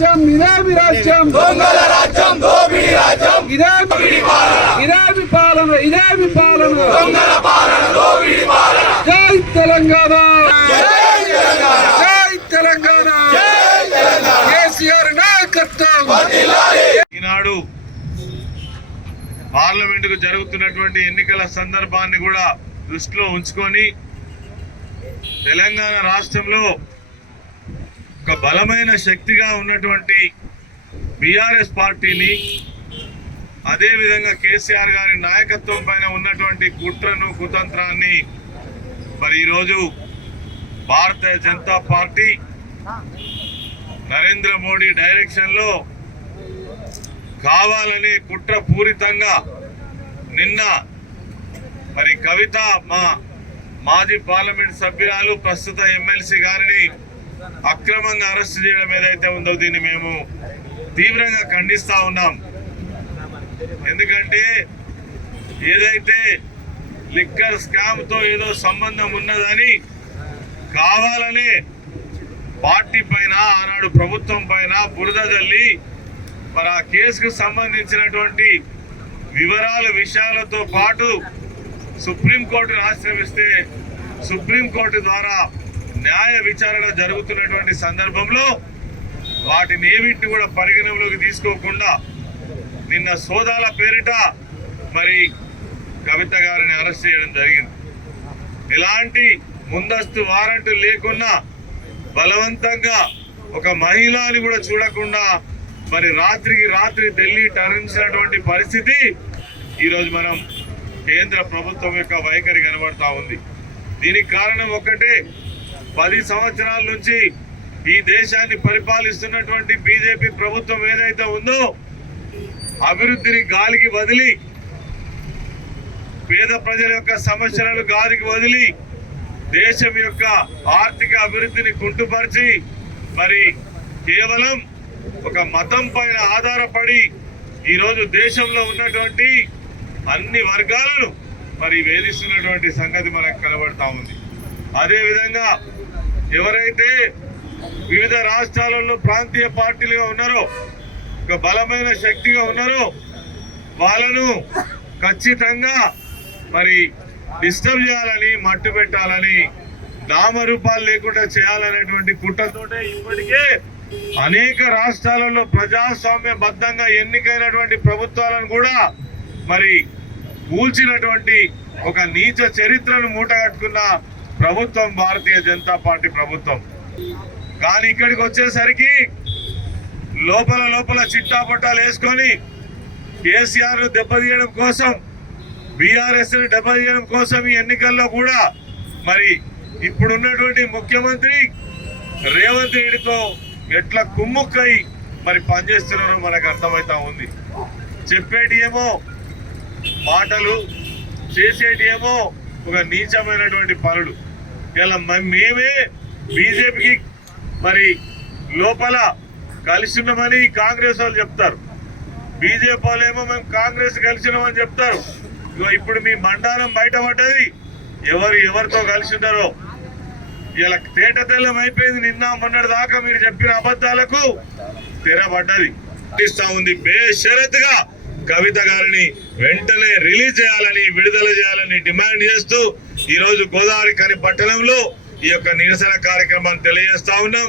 రాజ్యం ఇదేమి రాజ్యం దొంగల రాజ్యం దోపిడీ రాజ్యం ఇదేమి పాలన ఇదేమి పాలన దొంగల పాలన దోపిడీ పాలన జై తెలంగాణ జై తెలంగాణ జై తెలంగాణ జై తెలంగాణ కేసీఆర్ నాయకత్వం వర్ధిల్లాలి. ఈనాడు పార్లమెంటుకు జరుగుతున్నటువంటి ఎన్నికల సందర్భాన్ని కూడా దృష్టిలో ఉంచుకొని తెలంగాణ రాష్ట్రంలో ఒక బలమైన శక్తిగా ఉన్నటువంటి బీఆర్ఎస్ పార్టీని, అదేవిధంగా కేసీఆర్ గారి నాయకత్వం పైన ఉన్నటువంటి కుట్రను కుతంత్రాన్ని మరి ఈరోజు భారతీయ జనతా పార్టీ నరేంద్ర మోడీ డైరెక్షన్లో కావాలని కుట్రపూరితంగా నిన్న మరి కవిత మా మాజీ పార్లమెంట్ సభ్యురాలు ప్రస్తుత ఎమ్మెల్సీ గారిని అక్రమంగా అరెస్ట్ చేయడం ఏదైతే ఉందో దీన్ని మేము తీవ్రంగా ఖండిస్తా ఉన్నాం. ఎందుకంటే ఏదైతే లిక్కర్ స్కామ్ తో ఏదో సంబంధం ఉన్నదని కావాలని పార్టీ పైన ఆనాడు ప్రభుత్వం పైన బురద జల్లి మరి ఆ కేసుకు సంబంధించినటువంటి విషయాలతో పాటు సుప్రీంకోర్టును ఆశ్రయిస్తే సుప్రీంకోర్టు ద్వారా న్యాయ విచారణ జరుగుతున్నటువంటి సందర్భంలో వాటిని ఏమిటిని కూడా పరిగణనలోకి తీసుకోకుండా నిన్న సోదాల పేరిట మరి కవిత గారిని అరెస్ట్ చేయడం జరిగింది. ఎలాంటి ముందస్తు వారెంట్ లేకుండా బలవంతంగా ఒక మహిళని కూడా చూడకుండా మరి రాత్రికి రాత్రి ఢిల్లీ తరలించినటువంటి పరిస్థితి ఈరోజు మనం కేంద్ర ప్రభుత్వం యొక్క వైఖరి కనబడతా ఉంది. దీనికి కారణం ఒక్కటే, 10 సంవత్సరాల నుంచి ఈ దేశాన్ని పరిపాలిస్తున్నటువంటి బీజేపీ ప్రభుత్వం ఏదైతే ఉందో అభివృద్ధిని గాలికి వదిలి, పేద ప్రజల యొక్క సమస్యలను గాలికి వదిలి, దేశం యొక్క ఆర్థిక అభివృద్ధిని కుంటుపరిచి మరి కేవలం ఒక మతం పైన ఆధారపడి ఈరోజు దేశంలో ఉన్నటువంటి అన్ని వర్గాలను మరి వేధిస్తున్నటువంటి సంగతి మనకు కనబడతా ఉంది. అదేవిధంగా ఎవరైతే వివిధ రాష్ట్రాలలో ప్రాంతీయ పార్టీలుగా ఉన్నారో, ఒక బలమైన శక్తిగా ఉన్నారో వాళ్ళను ఖచ్చితంగా మరి డిస్టర్బ్ చేయాలని, మట్టు పెట్టాలని, నామరూపాలు లేకుండా చేయాలనేటువంటి కుట్రతోటే ఇప్పటికే అనేక రాష్ట్రాలలో ప్రజాస్వామ్యబద్ధంగా ఎన్నికైనటువంటి ప్రభుత్వాలను కూడా మరి కూల్చినటువంటి ఒక నీచ చరిత్రను మూటగట్టుకున్న ప్రభుత్వం భారతీయ జనతా పార్టీ ప్రభుత్వం. కానీ ఇక్కడికి వచ్చేసరికి లోపల చిట్టాపట్టాలు వేసుకొని కేసీఆర్ దెబ్బతీయడం కోసం, బీఆర్ఎస్ దెబ్బతీయడం కోసం ఈ ఎన్నికల్లో కూడా మరి ఇప్పుడున్నటువంటి ముఖ్యమంత్రి రేవంత్ రెడ్డితో ఎట్లా కుమ్ముక్కై మరి పనిచేస్తున్నారో మనకు అర్థమవుతా ఉంది. చెప్పేటి ఏమో మాటలు, చేసేటి ఏమో ఒక నీచమైనటువంటి పనులు. ఇలా మేమే బీజేపీకి మరి లోపల కలిసి ఉన్నామని కాంగ్రెస్ వాళ్ళు చెప్తారు, బీజేపీ వాళ్ళు ఏమో మేము కాంగ్రెస్ కలిసి ఉన్నామని చెప్తారు. ఇప్పుడు మీ బండారం బయటపడ్డది, ఎవరితో కలిసి ఉన్నారో ఇలా తేట తెల్లం అయిపోయింది. నిన్న మొన్నటి దాకా మీరు చెప్పిన అబద్ధాలకు తెరబడ్డది. ఇస్తా ఉంది. బేషరతుగా కవిత గారిని వెంటనే రిలీజ్ చేయాలని, విడుదల చేయాలని డిమాండ్ చేస్తూ ఈరోజు గోదావరి ఖని పట్టణంలో ఈ యొక్క నిరసన కార్యక్రమాన్ని తెలియజేస్తా ఉన్నాం.